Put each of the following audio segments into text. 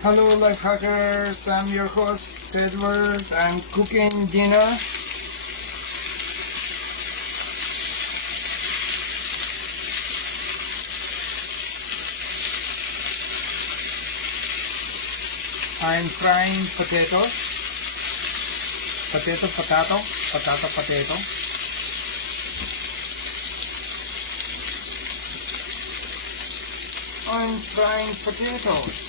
Hello life hackers, I'm your host Edward. I'm cooking dinner. I'm frying potatoes. Potato. I'm frying potatoes.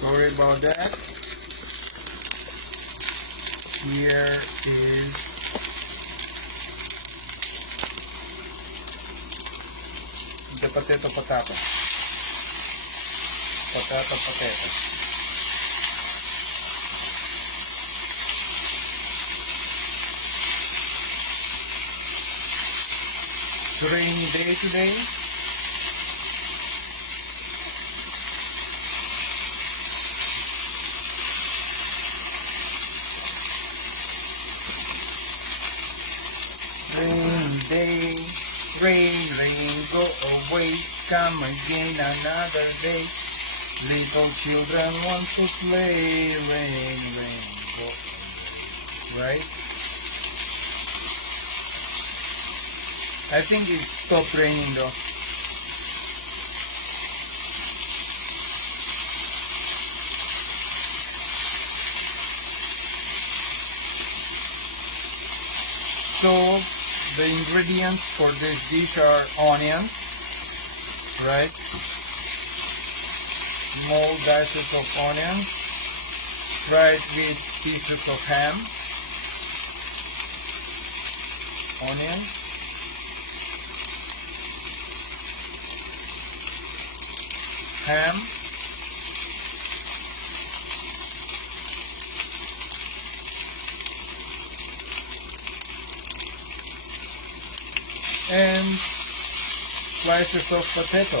Sorry about that. Here is the potato. It's a rainy day today. Rainy day, rain, go away, come again another day. Little children want to play, rain, go away. Right? I think it stopped raining though. So the ingredients for this dish are onions, right? Small dashes of onions, fried with pieces of ham. Onions. Ham. And slices of potato.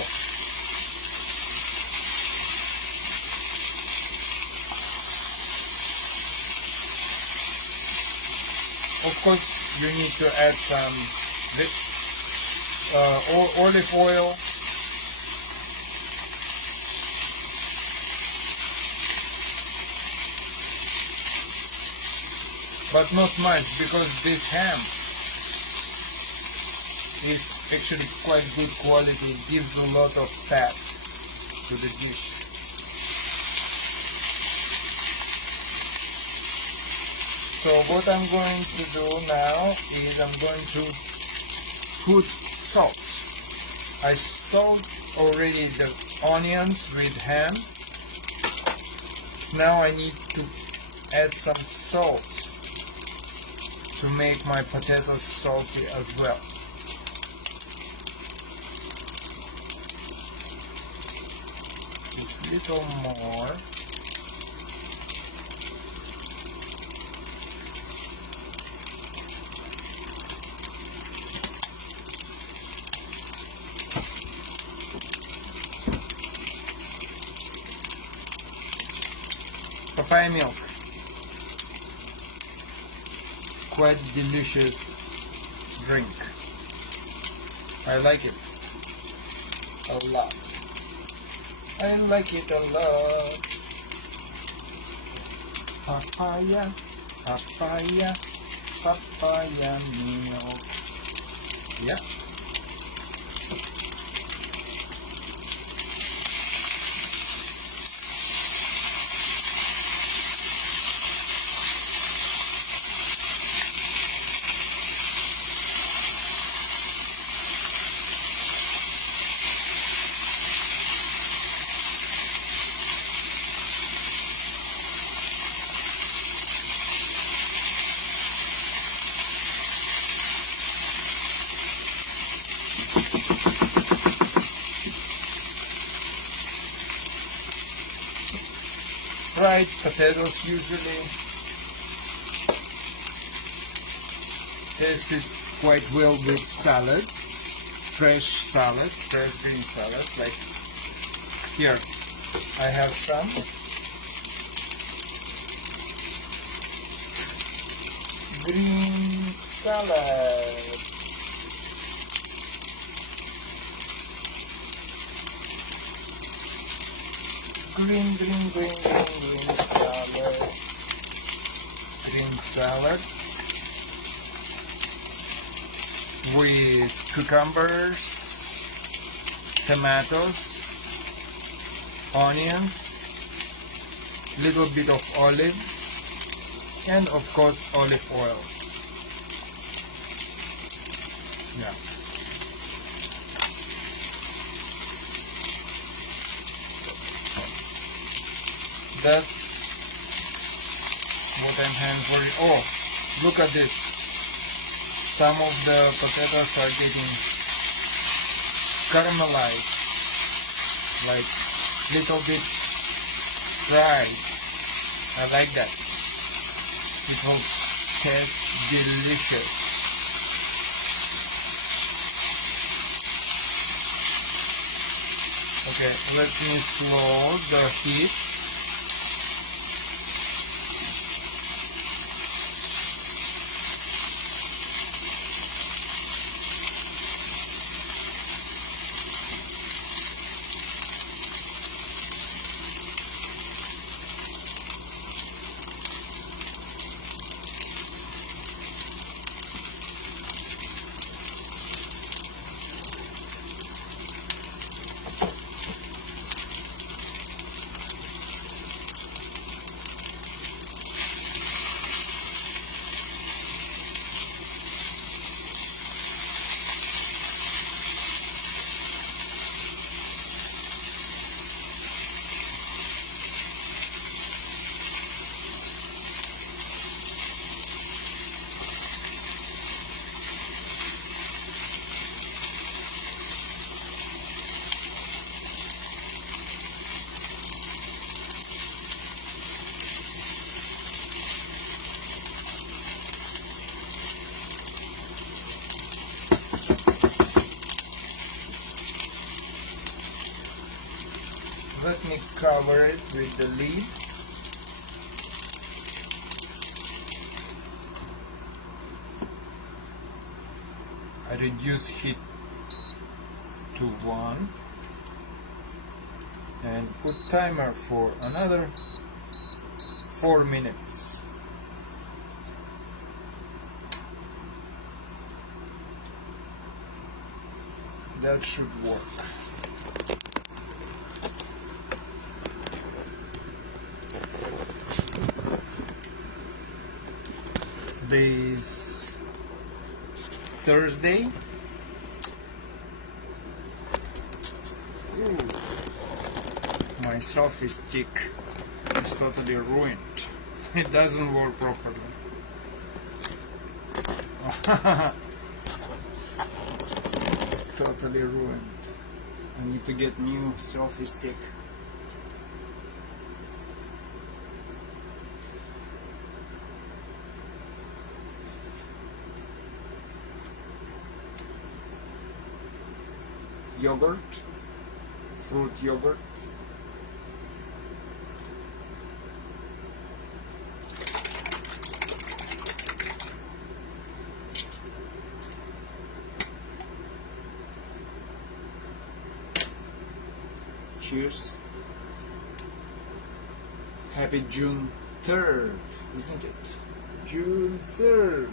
Of course, you need to add some olive oil. But not much, because this ham is actually quite good quality. It gives a lot of fat to the dish. So what I'm going to do now is I'm going to put salt. I salt already the onions with ham. So now I need to add some salt to make my potatoes salty as well. Just a little more. Papaya milk. Quite delicious drink. I like it a lot. I like it a lot. Papaya milk. Yeah. fried potatoes usually taste it quite well with salads, fresh green salads. Like here, I have some. Green salad. Green salad. Green salad with cucumbers, tomatoes, onions, little bit of olives, and of course olive oil. Yeah. That's what I'm having for you. Oh, look at this. Some of the potatoes are getting caramelized, like little bit fried. I like that. It will taste delicious. Okay, let me slow the heat. Let me cover it with the lid. I reduce heat to 1 and put timer for another 4 minutes. That should work. Today is Thursday. Ooh. My selfie stick is totally ruined. It doesn't work properly. It's totally ruined. I need to get new selfie stick. Yogurt, fruit yogurt. Cheers. Happy June 3rd, isn't it? June 3rd.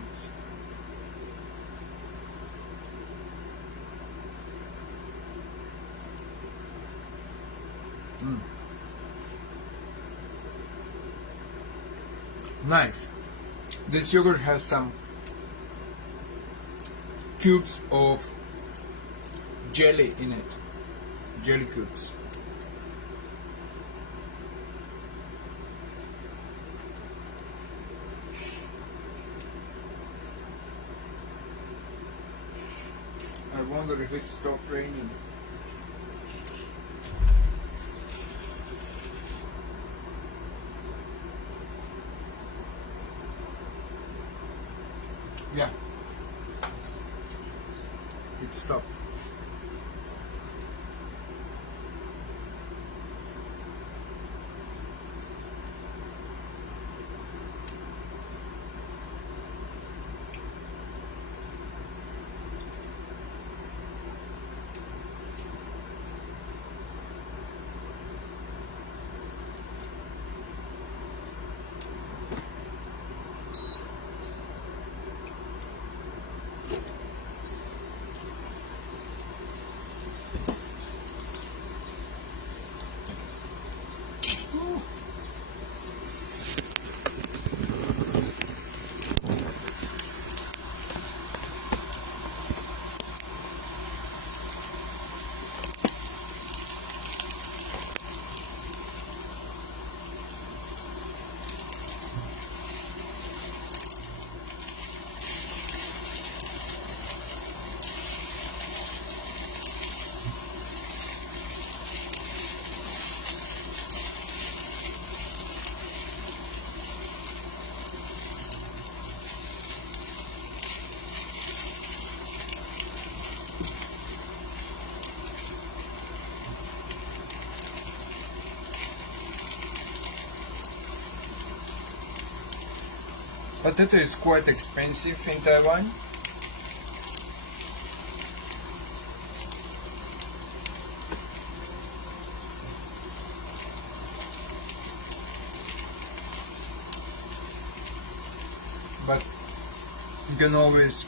Nice. This yogurt has some cubes of jelly in it. Jelly cubes. I wonder if it stopped raining. it stopped. Potato is quite expensive in Taiwan. But you can always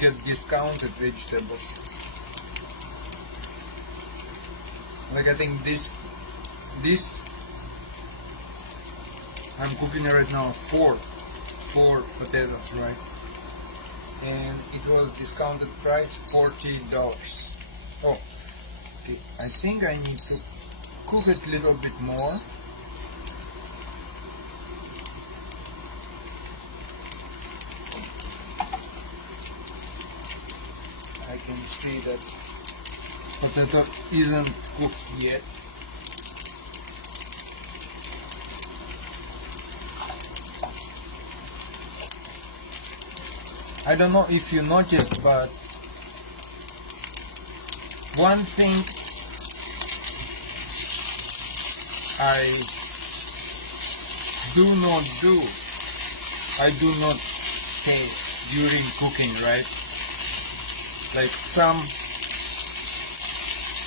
get discounted vegetables. Like I think this I'm cooking right now four potatoes, right? And it was discounted price $40. Oh, okay. I think I need to cook it a little bit more. I can see that potato isn't cooked yet. I don't know if you noticed, but one thing I do not taste during cooking, right? Like some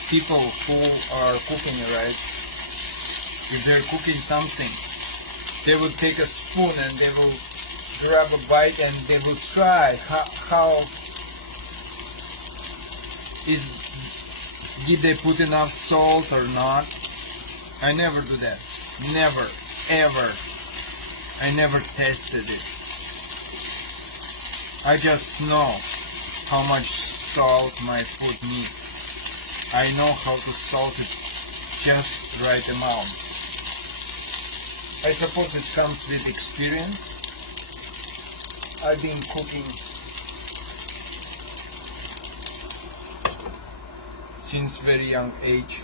people who are cooking, right? If they're cooking something, they will take a spoon and they will grab a bite and they will try how did they put enough salt or not. I never do that. Never, ever. I never tested it. I just know how much salt my food needs. I know how to salt it just right amount. I suppose it comes with experience. I've been cooking since very young age,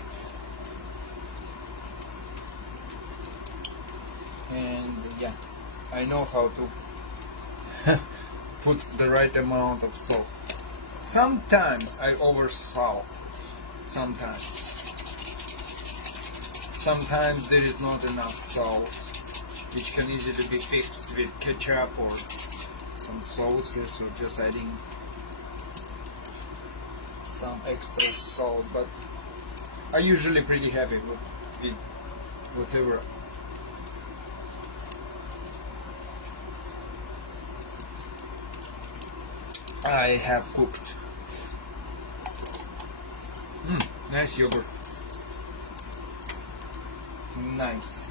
and yeah, I know how to put the right amount of salt. Sometimes I over salt, sometimes there is not enough salt, which can easily be fixed with ketchup or some sauces, or just adding some extra salt. But I'm usually pretty happy with whatever I have cooked. Nice yogurt. Nice.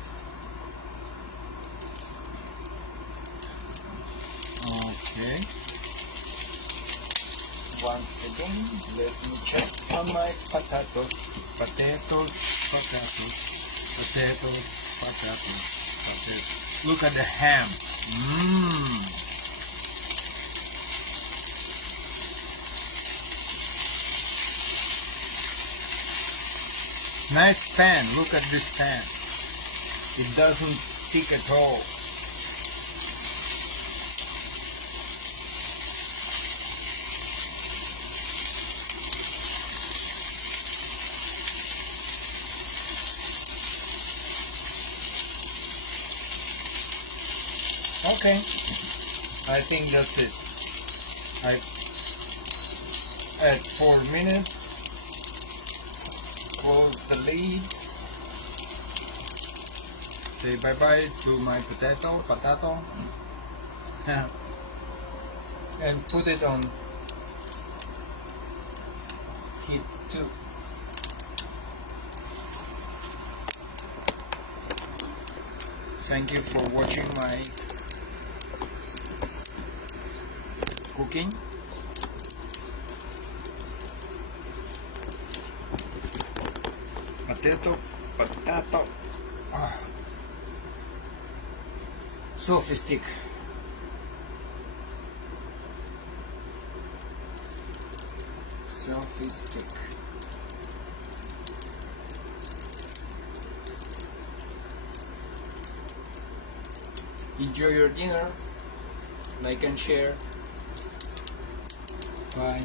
Okay. Once again, let me check on my potatoes. Potatoes. Look at the ham. Nice pan. Look at this pan. It doesn't stick at all. Okay, I think that's it. I add 4 minutes, close the lid, say bye bye to my potato, and put it on heat 2. Thank you for watching my cooking. Potato. Sophistic. Enjoy your dinner. Like and share. Bye.